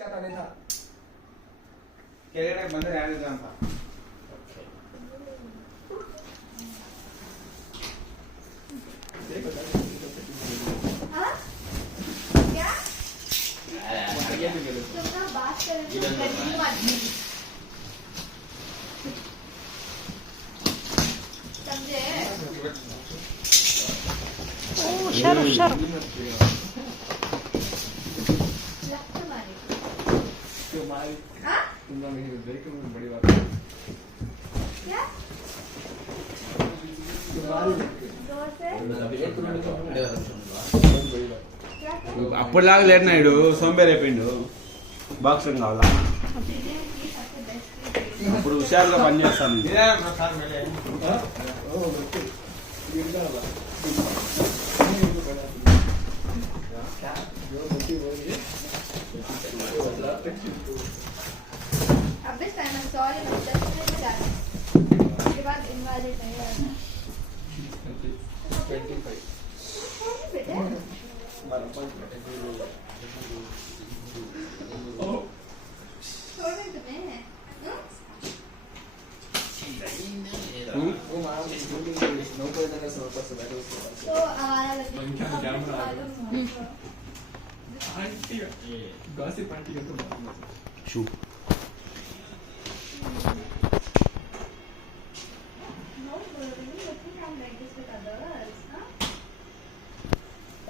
क्या था नहीं था कैलेंडर बंदर याद जान था हाँ क्या तुम ना बात कर रहे हो गरीब आदमी समझे ओ शर्फ शर्फ लग मारे क्यों मारी हाँ तुम ना मेरी देख के मुझे बड़ी बात क्या मारी जोर से क्या क्या అప్పటిలాగా లేడు నాయుడు సోంబేర్ అయిపోయిండు బాక్సింగ్ కావాలా सबसे बेस्ट అప్పుడు హుషారుగా పని చేస్తాను मेरा ना साथ में ले हां ओ बच्चे ये क्या वाला क्या जो बच्चे बोलिए अब this time I'm sorry मैं 10 मिनट में जाना है उसके बाद इनवाइट नहीं आना 25 बेटा छोड़ तुम्हें वो मां नो कोई ना सो पास बैठो उसके पास तो हमारा कैमरा आंटी गॉसिप आंटी का तो షూ